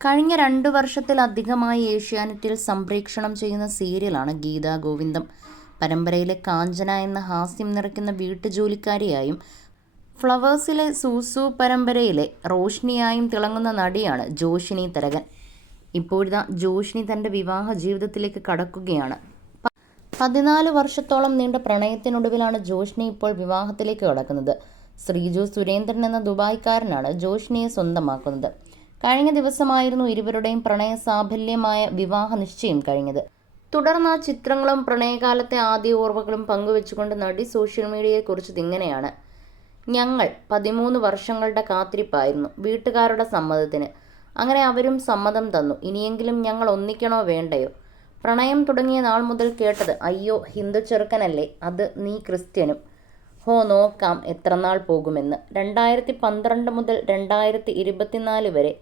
കഴിഞ്ഞ 2 വർഷത്തിലധികമായി ഏഷ്യാനെറ്റിൽ സംപ്രേക്ഷണം ചെയ്യുന്ന സീരിയലാണ് ഗീതാ ഗോവിന്ദം. പരമ്പരയിലെ കാഞ്ചന എന്ന ഹാസ്യം നിറയ്ക്കുന്ന വീട്ടുജോലിക്കാരിയായും ഫ്ലവേഴ്സിലെ സൂസു പരമ്പരയിലെ റോഷ്നിയായും തിളങ്ങുന്ന നടിയാണ് ജോഷിനി തരകൻ. ഇപ്പോഴിതാ ജോഷിനി തൻ്റെ വിവാഹ ജീവിതത്തിലേക്ക് കടക്കുകയാണ്. 14 വർഷത്തോളം നീണ്ട പ്രണയത്തിനൊടുവിലാണ് ജോഷിനി ഇപ്പോൾ വിവാഹത്തിലേക്ക് കടക്കുന്നത്. ശ്രീജു സുരേന്ദ്രൻ എന്ന ദുബായ്ക്കാരനാണ് ജോഷിനിയെ സ്വന്തമാക്കുന്നത്. കഴിഞ്ഞ ദിവസമായിരുന്നു ഇരുവരുടെയും പ്രണയ സാഫല്യമായ വിവാഹ നിശ്ചയം കഴിഞ്ഞത്. തുടർന്ന് ആ ചിത്രങ്ങളും പ്രണയകാലത്തെ ആദ്യ ഓർമ്മകളും പങ്കുവെച്ചുകൊണ്ട് നടി സോഷ്യൽ മീഡിയയെ കുറിച്ചത് ഇങ്ങനെയാണ്: ഞങ്ങൾ 13 വർഷങ്ങളുടെ കാത്തിരിപ്പായിരുന്നു വീട്ടുകാരുടെ സമ്മതത്തിന്. അങ്ങനെ അവരും സമ്മതം തന്നു. ഇനിയെങ്കിലും ഞങ്ങൾ ഒന്നിക്കണോ വേണ്ടയോ? പ്രണയം തുടങ്ങിയ നാൾ മുതൽ കേട്ടത് അയ്യോ ഹിന്ദു ചെറുക്കനല്ലേ, അത് നീ ക്രിസ്ത്യനും, ഹോ നോക്കാം എത്രനാൾ പോകുമെന്ന്. 2012 മുതൽ 2024 വരെ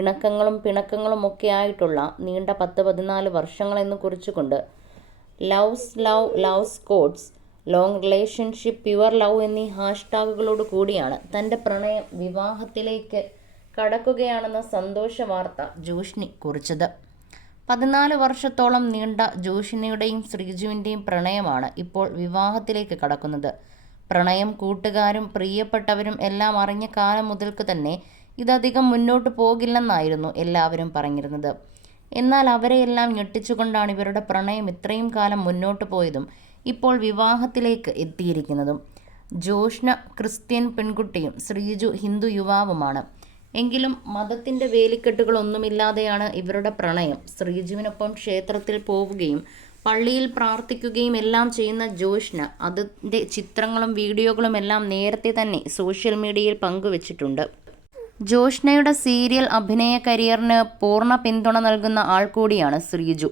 ഇണക്കങ്ങളും പിണക്കങ്ങളും ഒക്കെ ആയിട്ടുള്ള നീണ്ട 10-14 വർഷങ്ങളെന്ന് കുറിച്ചുകൊണ്ട് loves love, loves codes, long relationship, pure love എന്നീ ഹാഷ്ടാഗുകളോട് കൂടിയാണ് തൻ്റെ പ്രണയം വിവാഹത്തിലേക്ക് കടക്കുകയാണെന്ന സന്തോഷ വാർത്ത ജോഷിനി കുറിച്ചത്. 14 വർഷത്തോളം നീണ്ട ജോഷിനിയുടെയും ശ്രീജുവിൻ്റെയും പ്രണയമാണ് ഇപ്പോൾ വിവാഹത്തിലേക്ക് കടക്കുന്നത്. പ്രണയം കൂട്ടുകാരും പ്രിയപ്പെട്ടവരും എല്ലാം അറിഞ്ഞ കാലം മുതൽക്ക് തന്നെ ഇതധികം മുന്നോട്ട് പോകില്ലെന്നായിരുന്നു എല്ലാവരും പറഞ്ഞിരുന്നത്. എന്നാൽ അവരെയെല്ലാം ഞെട്ടിച്ചുകൊണ്ടാണ് ഇവരുടെ പ്രണയം ഇത്രയും കാലം മുന്നോട്ട് പോയതും ഇപ്പോൾ വിവാഹത്തിലേക്ക് എത്തിയിരിക്കുന്നതും. ജോഷ്ന ക്രിസ്ത്യൻ പെൺകുട്ടിയും ശ്രീജു ഹിന്ദു യുവാവുമാണ്. എങ്കിലും മതത്തിൻ്റെ വേലിക്കെട്ടുകളൊന്നുമില്ലാതെയാണ് ഇവരുടെ പ്രണയം. ശ്രീജുവിനൊപ്പം ക്ഷേത്രത്തിൽ പോവുകയും പള്ളിയിൽ പ്രാർത്ഥിക്കുകയും എല്ലാം ചെയ്യുന്ന ജോഷ്ന അതിൻ്റെ ചിത്രങ്ങളും വീഡിയോകളും എല്ലാം നേരത്തെ തന്നെ സോഷ്യൽ മീഡിയയിൽ പങ്കുവച്ചിട്ടുണ്ട്. ജോഷ്നയുടെ സീരിയൽ അഭിനയ കരിയറിന് പൂർണ്ണ പിന്തുണ നൽകുന്ന ആൾ കൂടിയാണ് ശ്രീജു.